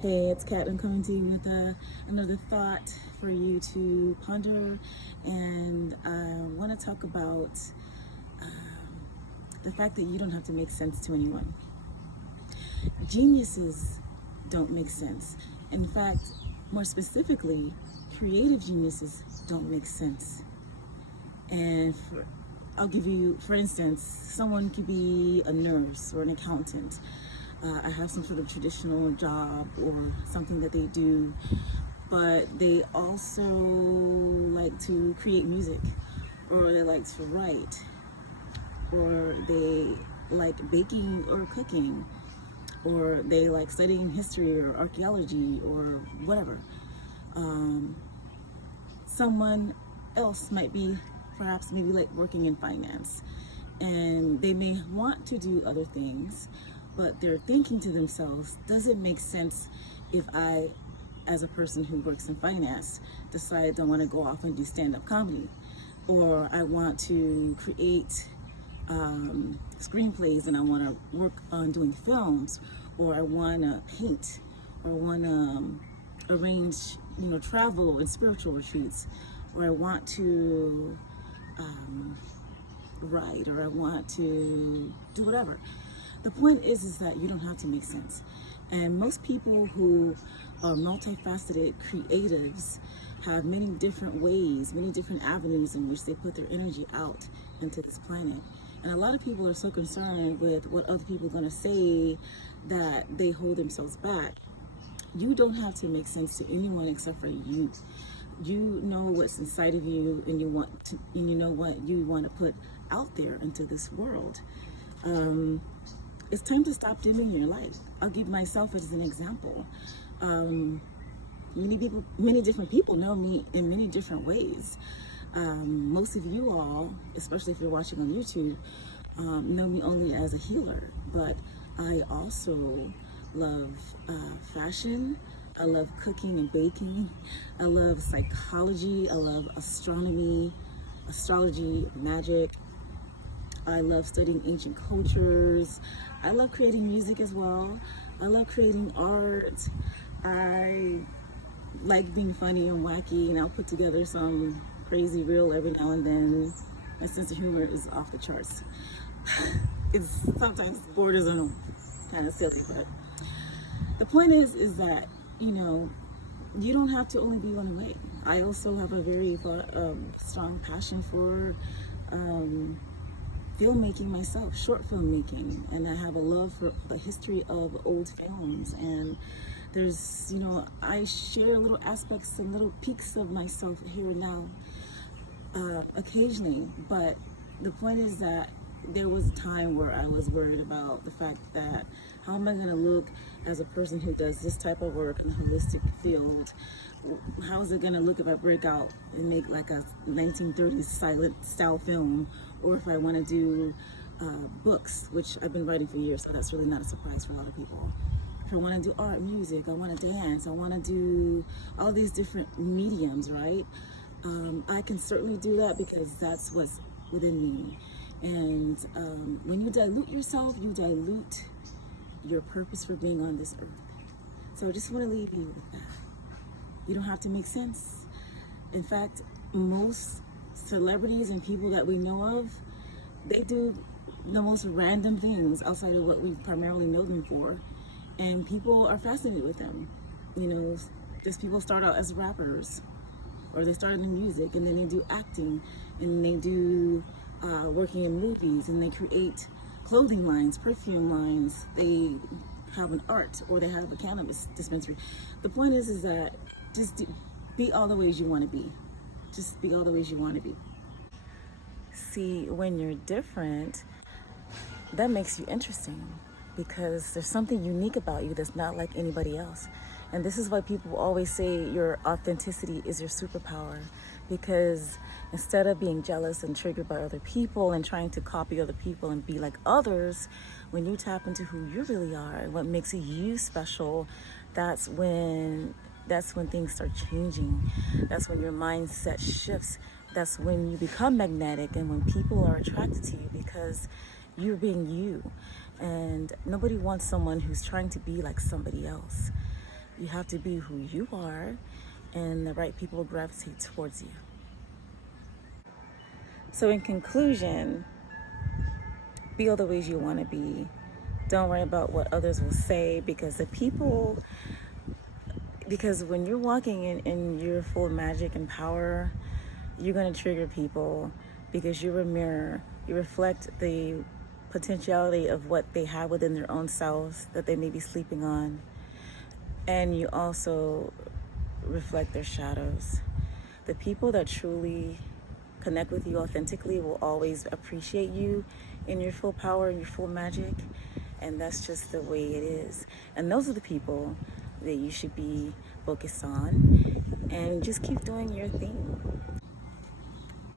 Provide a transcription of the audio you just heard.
Hey, it's Kat. I'm coming to you with another thought for you to ponder, and I want to talk about the fact that you don't have to make sense to anyone. Geniuses don't make sense. In fact, more specifically, creative geniuses don't make sense. And I'll give you, for instance, someone could be a nurse or an accountant. I have some sort of traditional job or something that they do, but they also like to create music, or they like to write, or they like baking or cooking, or they like studying history or archaeology or whatever. Someone else might be perhaps maybe like working in finance, and they may want to do other things, but they're thinking to themselves, does it make sense if I, as a person who works in finance, decide I want to go off and do stand-up comedy, or I want to create screenplays and I want to work on doing films, or I want to paint, or want to arrange, travel and spiritual retreats, or I want to write, or I want to do whatever. The point is that you don't have to make sense. And most people who are multifaceted creatives have many different ways, many different avenues in which they put their energy out into this planet. And a lot of people are so concerned with what other people are going to say that they hold themselves back. You don't have to make sense to anyone except for you. You know what's inside of you, and and you know what you want to put out there into this world. It's time to stop dimming your light. I'll give myself as an example. Many different people know me in many different ways. Most of you all, especially if you're watching on YouTube, know me only as a healer, but I also love fashion. I love cooking and baking. I love psychology. I love astronomy, astrology, magic. I love studying ancient cultures. I love creating music as well. I love creating art. I like being funny and wacky, and I'll put together some crazy reel every now and then. My sense of humor is off the charts. It's sometimes borders on kind of silly, but the point is that, you don't have to only be one way. I also have a very strong passion for filmmaking myself, short filmmaking, and I have a love for the history of old films. And there's, I share little aspects and little peaks of myself here and now, occasionally. But the point is that there was a time where I was worried about the fact that how am I going to look as a person who does this type of work in the holistic field? How is it going to look if I break out and make like a 1930s silent style film, or if I want to do books, which I've been writing for years, so that's really not a surprise for a lot of people. If I want to do art, music, I want to dance, I want to do all these different mediums, right? I can certainly do that because that's what's within me. And when you dilute yourself, you dilute your purpose for being on this earth. So I just want to leave you with that. You don't have to make sense. In fact, most celebrities and people that we know of, they do the most random things outside of what we primarily know them for. And people are fascinated with them. These people start out as rappers, or they start in music, and then they do acting, and they do working in movies, and they create clothing lines, perfume lines. They have an art, or they have a cannabis dispensary. The point is that just be all the ways you want to be. Just be all the ways you want to be. See, when you're different, that makes you interesting, because there's something unique about you that's not like anybody else. And this is why people always say your authenticity is your superpower, because instead of being jealous and triggered by other people and trying to copy other people and be like others, when you tap into who you really are and what makes you special, that's when things start changing. That's when your mindset shifts. That's when you become magnetic, and when people are attracted to you because you're being you. And nobody wants someone who's trying to be like somebody else. You have to be who you are, and the right people will gravitate towards you. So in conclusion, be all the ways you want to be. Don't worry about what others will say, because when you're walking in your full magic and power, you're going to trigger people, because you're a mirror. You reflect the potentiality of what they have within their own selves that they may be sleeping on. And you also reflect their shadows. The people that truly connect with you authentically will always appreciate you in your full power and your full magic. And that's just the way it is. And those are the people that you should be focused on. And just keep doing your thing.